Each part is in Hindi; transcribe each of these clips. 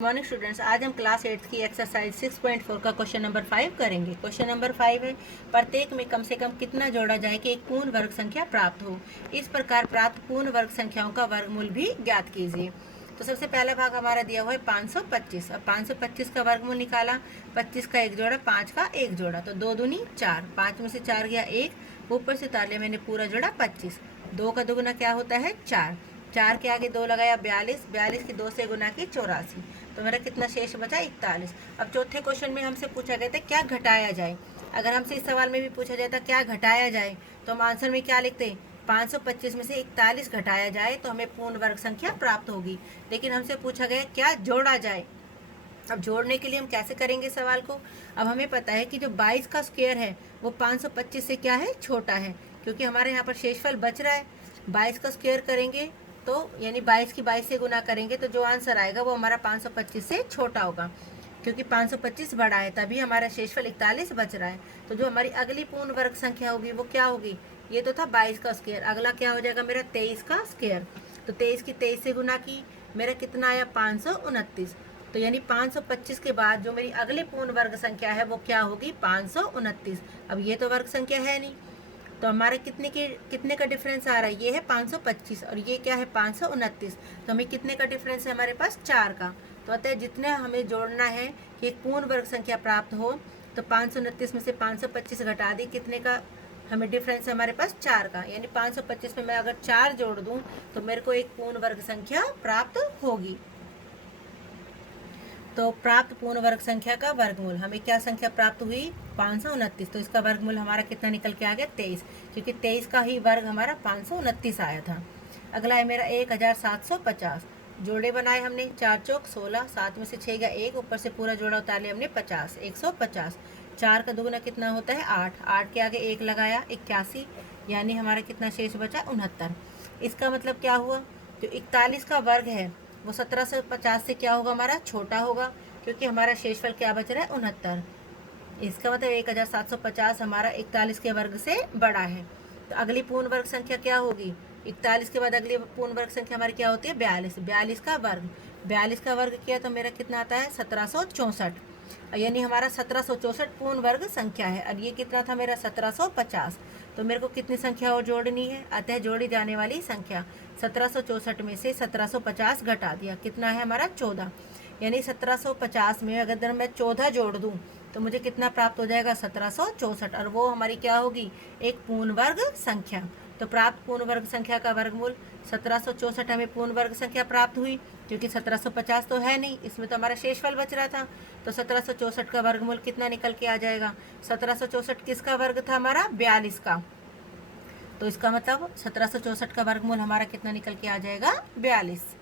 मॉर्निंग स्टूडेंट्स, आज हम क्लास 8 की एक्सरसाइज 6.4 का क्वेश्चन नंबर 5 करेंगे। क्वेश्चन नंबर 5 है, प्रत्येक में कम से कम कितना जोड़ा जाए कि एक पूर्ण वर्ग संख्या प्राप्त हो। इस प्रकार प्राप्त पूर्ण वर्ग संख्याओं का वर्गमूल भी ज्ञात कीजिए। तो सबसे पहला भाग हमारा दिया हुआ है 525। अब 525 का वर्गमूल निकाला। 25 का एक जोड़ा, 5 का एक जोड़ा, तो 2 दूनी 4, 5 में से 4 गया 1, ऊपर से उतार लिया मैंने पूरा जोड़ा 25। 2 का दुगुना क्या होता है 4, 4 के आगे 2 लगाया 42, 42 की 2 से गुना की 84, तो मेरा कितना शेष बचा 41। अब चौथे क्वेश्चन में हमसे पूछा गया था क्या घटाया जाए। अगर हमसे इस सवाल में भी पूछा जाता क्या घटाया जाए तो हम आंसर में क्या लिखते, 525 में से 41 घटाया जाए तो हमें पूर्ण वर्ग संख्या प्राप्त होगी। लेकिन हमसे पूछा गया क्या जोड़ा जाए। अब जोड़ने के लिए हम कैसे करेंगे सवाल को। अब हमें पता है कि जो 22 का स्क्वायर है वो 525 से क्या है, छोटा है, क्योंकि हमारे यहाँ पर शेषफल बच रहा है। 22 का स्क्वायर करेंगे तो यानी 22 की 22 से गुना करेंगे तो जो आंसर आएगा वो हमारा 525 से छोटा होगा, क्योंकि 525 बड़ा है, तभी हमारा शेषफल 41 बच रहा है। तो जो हमारी अगली पूर्ण वर्ग संख्या होगी वो क्या होगी, ये तो था 22 का स्क्वायर, अगला क्या हो जाएगा मेरा 23 का स्क्वायर। तो 23 की 23 से गुना की, मेरा कितना आया 529। तो यानी 525 के बाद जो मेरी अगली पूर्ण वर्ग संख्या है वो क्या होगी 529। अब ये तो वर्ग संख्या है नहीं, तो हमारे कितने का डिफरेंस आ रहा है, ये है 525 और ये क्या है 529। तो हमें कितने का डिफरेंस है हमारे पास 4 का। तो अतः जितने हमें जोड़ना है कि एक पूर्ण वर्ग संख्या प्राप्त हो, तो 529 में से 525 घटा दी, कितने का हमें डिफरेंस है हमारे पास 4 का, यानी 525 में मैं अगर 4 जोड़ दूं तो मेरे को एक पूर्ण वर्ग संख्या प्राप्त होगी। तो प्राप्त पूर्ण वर्ग संख्या का वर्गमूल, हमें क्या संख्या प्राप्त हुई 529, तो इसका वर्गमूल हमारा कितना निकल के आ गया 23, क्योंकि 23 का ही वर्ग हमारा 529 आया था। अगला है मेरा 1750। जोड़े बनाए हमने, 4 चौक 16, 7 में से 6 गया 1, ऊपर से पूरा जोड़ा उतार लिया हमने 50, 150। 4 का दुगुना कितना होता है 8, 8 के आगे 1 लगाया 81, यानी हमारा कितना शेष बचा 69। इसका मतलब क्या हुआ, जो 41 का वर्ग है वो 1750 से क्या होगा हमारा छोटा होगा, क्योंकि हमारा शेषफल क्या बच रहा है 69। इसका मतलब 1750 हमारा 41 के वर्ग से बड़ा है। तो अगली पूर्ण वर्ग संख्या क्या होगी, 41 के बाद अगली पूर्ण वर्ग संख्या हमारी क्या होती है 42, 42 का वर्ग, 42 का वर्ग किया तो मेरा कितना आता है 1764, यानी हमारा 1764 पूर्ण वर्ग संख्या है। और ये कितना था मेरा 1750, तो मेरे को कितनी संख्या और जोड़नी है, अतः जोड़ी जाने वाली संख्या 1764 में से 1750 घटा दिया, कितना है हमारा 14, यानी 1750 में अगर मैं 14 जोड़ दूं तो मुझे कितना प्राप्त हो जाएगा 1764, और वो हमारी क्या होगी एक पूर्ण वर्ग संख्या। तो प्राप्त पूर्ण वर्ग संख्या का वर्गमूल 1764 हमें पूर्ण वर्ग संख्या प्राप्त हुई, क्योंकि 1750 तो है नहीं, इसमें तो हमारा शेषफल बच रहा था। तो 1764 का वर्गमूल कितना निकल के आ जाएगा, 1764 किसका वर्ग था हमारा 42 का, तो इसका मतलब 1764 का वर्गमूल हमारा कितना निकल के आ जाएगा 42।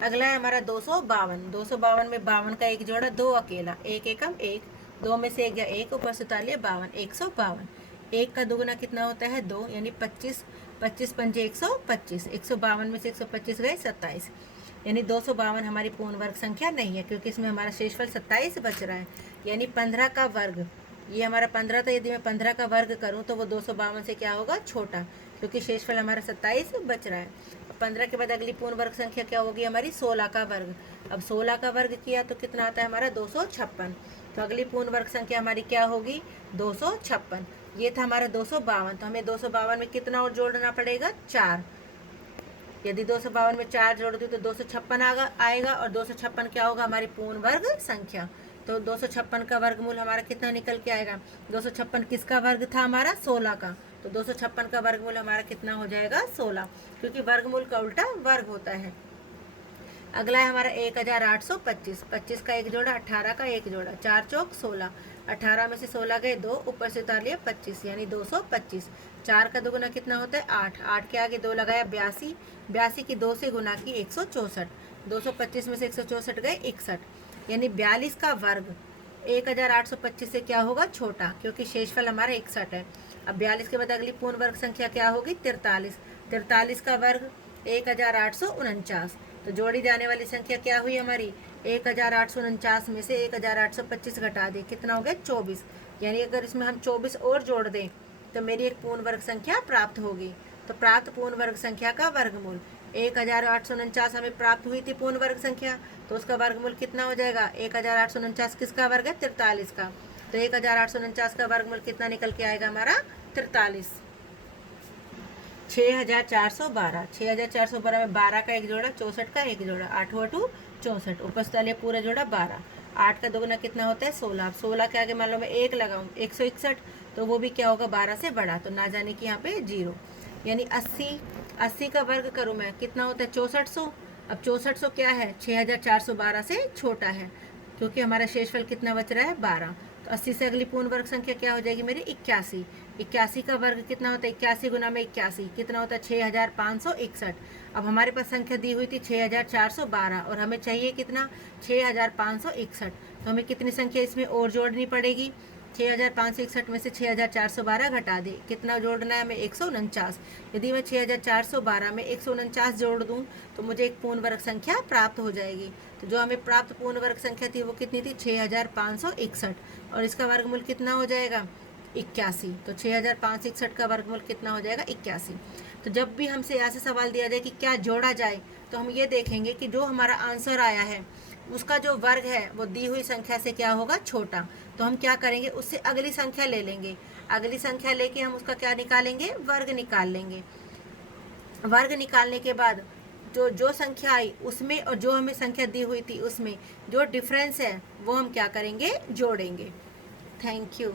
अगला है हमारा 252। 252 में 52 का एक जोड़ा, 2 अकेला, 1 एकम 1, 2 में से 1 गया 1, ऊपर से उतार लिया 52, 152। 1 का दुगुना कितना होता है 2, यानी 25, 25 पंजे 125, 152 में से 125 गए 27, यानी 252 हमारी पूर्ण वर्ग संख्या नहीं है, क्योंकि इसमें हमारा शेषफल 27 बच रहा है, यानी 15 का वर्ग, ये हमारा 15 था, यदि मैं 15 का वर्ग करूं तो वो 252 से क्या होगा छोटा, क्योंकि शेषफल हमारा 27 बच रहा है। 15 के बाद अगली पूर्ण वर्ग संख्या क्या होगी हमारी 16 का वर्ग। अब 16 का वर्ग किया तो कितना आता है हमारा 256, तो अगली पूर्ण वर्ग संख्या हमारी क्या होगी 256। ये था हमारा 252, तो हमें 252 में कितना और जोड़ना पड़ेगा 4, यदि 252 में 4 जोड़ दूँ तो 256 आएगा, और 256 क्या होगा हमारी पूर्ण वर्ग संख्या। तो 256 का वर्गमूल हमारा कितना निकल के आएगा, 256 किसका वर्ग था हमारा 16 का, तो 256 का वर्गमूल हमारा कितना हो जाएगा 16, क्योंकि वर्गमूल का उल्टा वर्ग होता है। अगला है हमारा 1825। 25 का एक जोड़ा, 18 का एक जोड़ा, 4 चौक 16, 18 में से 16 गए 2, ऊपर से उतार लिया 25, यानी 225। 4 का दुगुना कितना होता है 8, 8 के आगे 2 लगाया 82, 82 की 2 से गुना की 164, 225 में से 164 गए 61, यानी 42 का वर्ग 1825 से क्या होगा छोटा, क्योंकि शेषफल हमारा 61 है। अब 42 के बाद अगली पूर्ण वर्ग संख्या क्या होगी 43, 43 का वर्ग 1849, तो जोड़ी जाने वाली संख्या क्या हुई हमारी 1849 में से 1825 घटा दी, कितना हो गया 24, यानी अगर इसमें हम 24 और जोड़ दें तो मेरी एक पूर्ण वर्ग संख्या प्राप्त होगी। तो प्राप्त पूर्ण वर्ग संख्या का वर्गमूल 1849 हमें प्राप्त हुई थी पूर्ण वर्ग संख्या, तो उसका वर्गमूल कितना हो जाएगा? 1849 किसका वर्ग है? 43 का। तो 1849 का वर्गमूल कितना निकल के आएगा हमारा? 43। 6412, 6412 में 12 का एक जोड़ा, 64 का एक जोड़ा, 8 8 64, ऊपर से डालिए पूरा जोड़ा 12। 8 का दोगुना कितना होता है? 16। अब 16 के आगे मान लो मैं 1 लगाऊँ, 161, तो वो भी क्या होगा? 12 से बड़ा, तो ना जाने कि यहाँ पे 0। यानी 80 का वर्ग करूँ मैं, कितना होता है? 6400। अब 6400 क्या है? 6412 से छोटा है, क्योंकि हमारा शेषफल कितना बच रहा है? 12। तो 80 से अगली पूर्ण वर्ग संख्या क्या हो जाएगी मेरी? 81। 81 का वर्ग कितना होता है? 81 गुना में 81 कितना होता है? 6561। अब हमारे पास संख्या दी हुई थी 6412 और हमें चाहिए कितना? 6561। तो हमें कितनी संख्या इसमें और जोड़नी पड़ेगी? 6561 में से 6412 घटा दे, कितना जोड़ना है हमें? 149। यदि मैं 6412 में 149 जोड़ दूं तो मुझे एक पूर्ण वर्ग संख्या प्राप्त हो जाएगी। तो जो हमें प्राप्त पूर्ण वर्ग संख्या थी वो कितनी थी? 6561, और इसका वर्गमूल कितना हो जाएगा? 81। तो 6561 का वर्गमूल कितना हो जाएगा? 81। तो जब भी हमसे ऐसा सवाल दिया जाए कि क्या जोड़ा जाए, तो हम ये देखेंगे कि जो हमारा आंसर आया है उसका जो वर्ग है वो दी हुई संख्या से क्या होगा? छोटा। तो हम क्या करेंगे? उससे अगली संख्या ले लेंगे, अगली संख्या लेके हम उसका क्या निकालेंगे? वर्ग निकाल लेंगे। वर्ग निकालने के बाद जो जो संख्या आई उसमें और जो हमें संख्या दी हुई थी उसमें जो डिफरेंस है वो हम क्या करेंगे? जोड़ेंगे। Thank you.